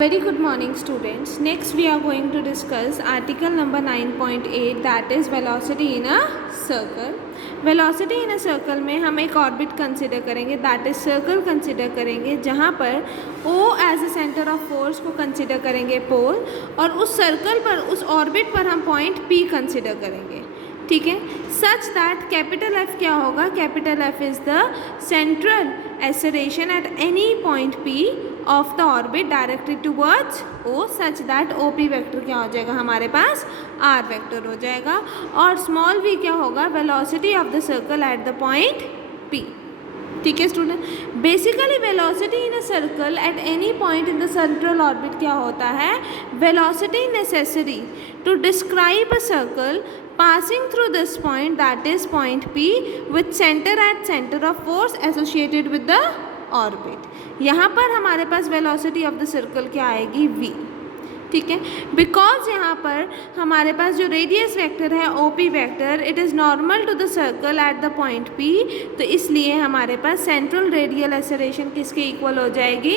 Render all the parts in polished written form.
Very good morning students. Next we are going to discuss article number 9.8 that is velocity in a circle. Velocity in a circle में हम एक orbit consider करेंगे that is circle consider करेंगे जहाँ पर O as a centre of force को consider करेंगे pole और उस सर्कल पर उस ऑर्बिट पर हम पॉइंट P कंसिडर करेंगे. ठीक है. सच दैट कैपिटल F क्या होगा? Capital F is the central acceleration at any point P of the orbit directed towards O such that OP vector क्या हो जाएगा हमारे पास? R वेक्टर हो जाएगा. और स्मॉल v क्या होगा? Velocity of the circle at the point P. ठीक है student. Basically velocity in a circle at any point in the central orbit क्या होता है? Velocity necessary to describe a circle passing through this point that is point P with center at center of force associated with the orbit. यहाँ पर हमारे पास velocity of the circle क्या आएगी? v. ठीक है. बिकॉज यहाँ पर हमारे पास जो रेडियस वेक्टर है OP vector it is normal to the circle at the point P, तो इसलिए हमारे पास सेंट्रल रेडियल एक्सेलरेशन किसके इक्वल हो जाएगी?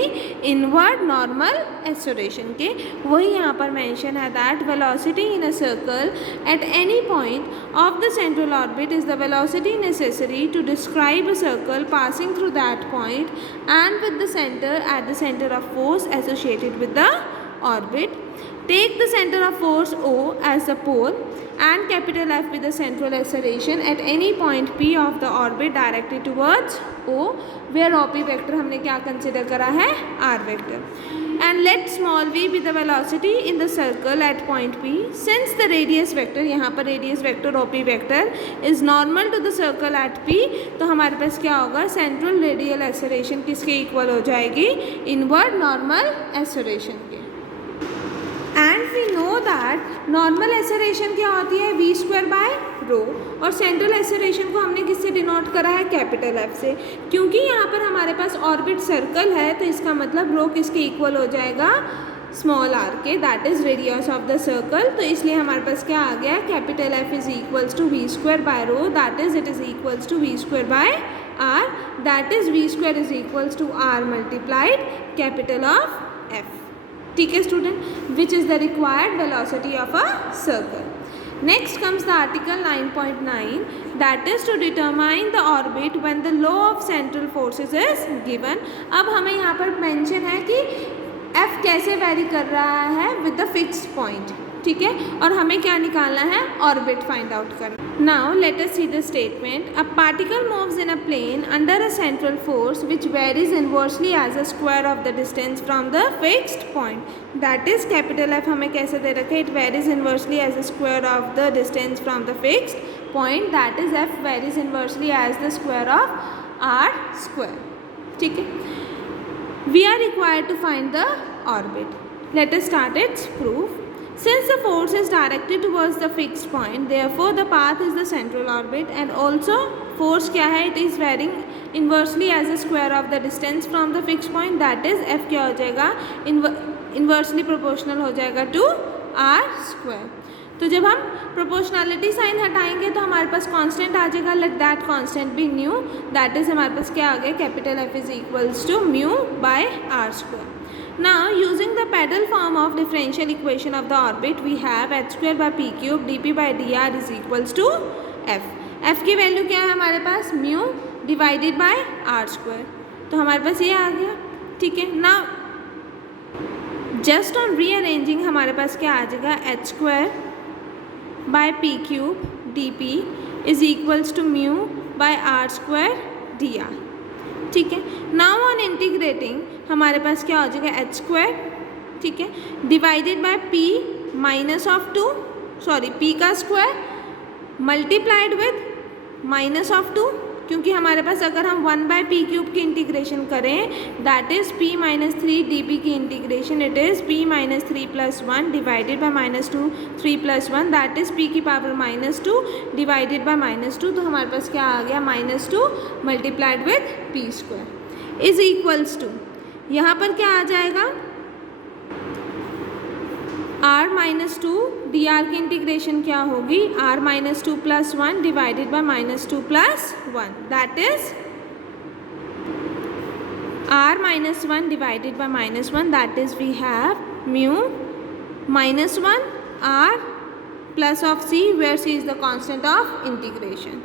इनवर्ड नॉर्मल एक्सेलरेशन के. वही यहाँ पर मेंशन है that velocity in a circle at any point of the central orbit is the velocity necessary to describe a circle passing through that point and with the centre at the centre of force associated with the orbit. Take the center of force O as the pole and capital F with the central acceleration at any point P of the orbit directed towards O where OP vector हमने क्या consider करा है? R vector. And let small v be the velocity in the circle at point P. Since the radius vector यहाँ पर radius vector OP vector is normal to the circle at P, तो हमारे पास क्या होगा? central radial acceleration किसके equal हो जाएगी? inward normal acceleration के. And we know that normal acceleration क्या होती है? v square by rho. और सेंट्रल एक्सेलरेशन को हमने किससे डिनोट करा है? कैपिटल F से. क्योंकि यहाँ पर हमारे पास ऑर्बिट सर्कल है तो इसका मतलब रो किसके इक्वल हो जाएगा? स्मॉल r के. That is radius of the circle. तो इसलिए हमारे पास क्या आ गया? Capital F is equals to v square by rho. That is it is equals to v square by r. That is v square is equals to r multiplied capital of F. ठीक है student. Which is the required velocity of a circle. Next comes the article 9.9 that is to determine the orbit when the law of central forces is given. अब हमें यहाँ पर mention है कि F कैसे very कर रहा है विद द फिक्स्ड पॉइंट. ठीक है. और हमें क्या निकालना है? ऑर्बिट फाइंड आउट करना. Now let us see the statement. A particle moves in a plane under a central force which varies inversely as a square of the distance from the fixed point. That is capital F हमें कैसे दे रखे? It varies inversely as a square of the distance from the fixed point. That is F varies inversely as the square of R square. ठीक है. We are required to find the orbit. Let us start its proof. Since the force is directed towards the fixed point, therefore the path is the central orbit and also force क्या है? It is varying inversely as a square of the distance from the fixed point. That is F क्या हो जाएगा? Inversely proportional हो जाएगा to R square. तो जब हम प्रोपोर्शनलिटी साइन हटाएंगे तो हमारे पास कांस्टेंट आ जाएगा. Let that constant be mu. दैट इज हमारे पास क्या आ गया? Capital F is equals to mu by R square. Now using the pedal form of differential equation of the orbit we have h square by p cube dp by dr is equals to f. f की value क्या है हमारे पास? Mu divided by r square. तो हमारे पास ये आ गया. ठीक है. ना जस्ट ऑन रीअरेंजिंग हमारे पास क्या आ जाएगा? h square by p cube dp is equals to mu by r square dr. ठीक है. नाउ ऑन इंटीग्रेटिंग हमारे पास क्या हो जाएगा? h square. ठीक है. Divided by p minus of p का square multiplied with minus of 2. क्योंकि हमारे पास अगर हम 1 बाय पी क्यूब की इंटीग्रेशन करें that is p minus 3 dp की integration it is p minus 3 plus 1 divided by minus 2 3 plus 1 that is p की power minus 2 divided by minus 2. तो हमारे पास क्या आ गया? Minus 2 multiplied with p square is equals to यहाँ पर क्या आ जाएगा? r माइनस 2 dr की इंटीग्रेशन क्या होगी? r minus 2 plus 1 divided by minus 2 plus 1 that is r minus 1 divided by minus 1, that is we have mu minus 1 r plus of c where c is the constant of integration.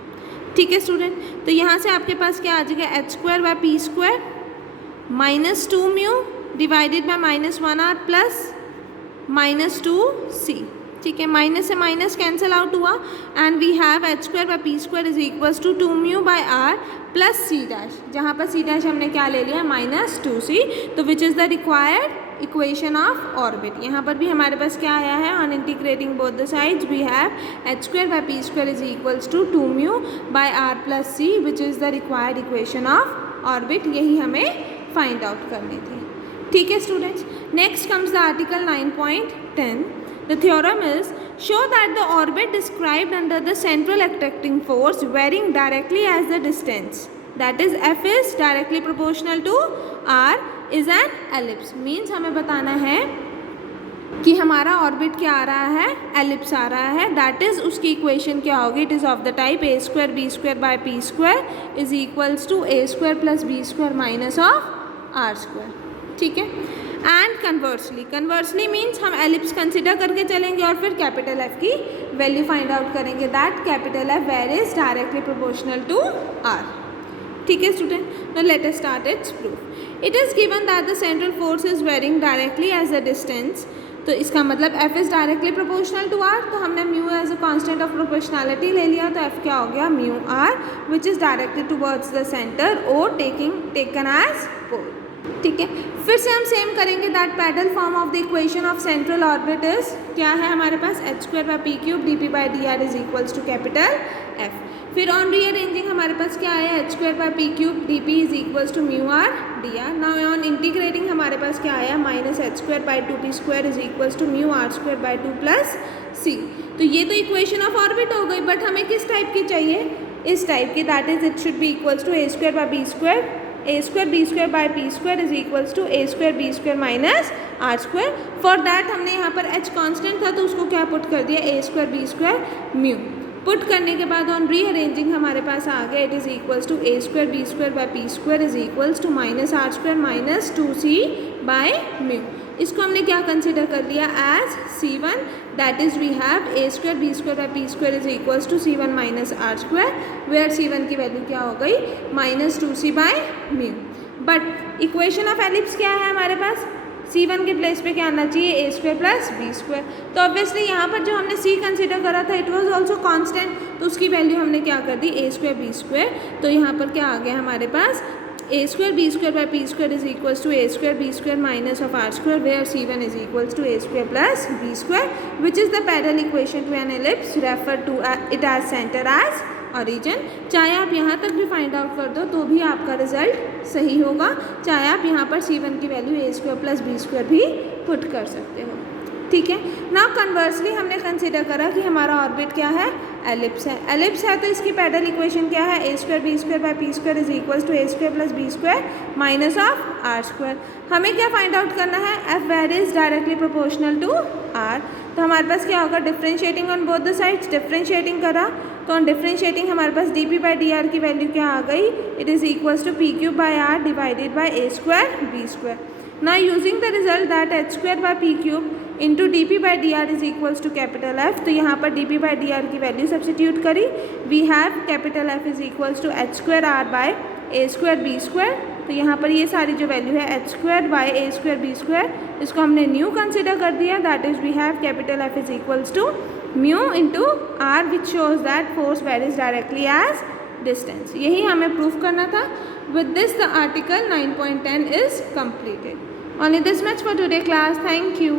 ठीक है student, तो यहाँ से आपके पास क्या आ जाएगा, h square by P square minus 2 mu divided by minus 1 r plus minus 2 c. ठीक है, माइनस से माइनस कैंसिल आउट हुआ and we have h square by P square is equals to 2 mu by r plus c dash, जहाँ पर C dash हमने क्या ले लिया, माइनस 2c, तो which is the required equation of orbit. यहाँ पर भी हमारे पास क्या आया है, on integrating both the sides we have h square by P square is equals to 2 mu by r plus c which is the required equation of orbit. यही हमें फाइंड आउट करनी थी. ठीक है students, next comes the article 9.10. The theorem is show that the orbit described under the central attracting force varying directly as the distance, that is f is directly proportional to r is an ellipse. Means हमें बताना है कि हमारा orbit क्या आ रहा है, ellipse आ रहा है. दैट इज़ उसकी इक्वेशन क्या होगी, it is of the type a square B square by P square is equals to A square plus B square minus of are square. ठीक है, एंड कन्वर्सली मीन्स हम ellipse consider करके चलेंगे और फिर कैपिटल एफ की value find out करेंगे, that capital F where is directly proportional to r. ठीक है student, now let us start its proof. It is given that the central force is varying directly as the distance. तो इसका मतलब f is directly proportional to r, तो हमने mu as a constant of proportionality ले लिया, तो f क्या हो गया, mu r which is directly towards the centre और टेकन एज पोल. ठीक है, फिर से हम सेम करेंगे, that parallel form of the equation of central orbit is क्या है हमारे पास, H square by P cube D P by D R is equals to capital F. फिर ऑन रीअरेंजिंग हमारे पास क्या आया, H square by P cube D P is equals to mu R D R. Now on integrating हमारे पास क्या आया, minus H square by 2p square is equals to mu R square by 2 plus C. तो ये तो equation of orbit हो गई, but हमें किस टाइप की चाहिए, इस टाइप की, that is it should be equals to A square by b square a square B square by P square is equals to A square B square minus are square. For that हमने यहाँ पर h constant था तो उसको क्या put कर दिया, A square B square mu. Put करने के बाद ऑन रीअरेंजिंग हमारे पास आ गया, it is equals to A square B square by P square is equals to minus are square minus 2c by mu. इसको हमने क्या कंसिडर कर लिया as c1, that is we have A square B square by P square is equals to c1 minus are square, where c1 की value क्या हो गई, minus 2c by mu. But equation of ellipse क्या है हमारे पास, c1 के place पे क्या आना चाहिए, ए स्क्वायर प्लस बी स्क्वायर. तो ऑब्वियसली यहाँ पर जो हमने c कंसिडर करा था इट वाज आल्सो कांस्टेंट, तो उसकी वैल्यू हमने क्या कर दी, ए स्क्वायर बी स्क्वायर. तो यहाँ पर क्या आ गया हमारे पास, A square B square by P square is equals to A square B square minus of are square, where c1 is equals to A square plus B square which is the parallel equation to an ellipse. Refer to it as centre as origin. चाहे आप यहाँ तक भी find out कर दो तो भी आपका रिजल्ट सही होगा, चाहे आप यहाँ पर c1 की वैल्यू ए स्क्वायर प्लस बी स्क्वायर भी पुट कर सकते हो. ठीक है, नाउ कन्वर्सली हमने कंसिडर करा कि हमारा ऑर्बिट क्या है, एलिप्स है. एलिप्स है तो इसकी पैरेलल इक्वेशन क्या है, A square B square by P square is equals to A square plus B square minus of are square. हमें क्या फाइंड आउट करना है, F where is directly proportional to R. तो हमारे पास क्या होगा, differentiating on both the sides, differentiating करा तो ऑन डिफ्रेंशिएटिंग हमारे पास D P by D R की वैल्यू क्या आ गई, it is equals to P cube by are divided by a square B square. Now using the result that h square by p cube into d P by D R is equals to capital F. तो यहाँ पर d P by D R की value substitute करी, we have capital F is equals to h square r by a square B square. तो यहाँ पर ये सारी जो वैल्यू है h square by a square B square, इसको हमने न्यू कंसिडर कर दिया, that is we have capital F is equals to mu into r which shows that force varies directly as distance. यही हमें प्रूफ करना था. With this the article 9.10 is completed. Only this much for today class. Thank you.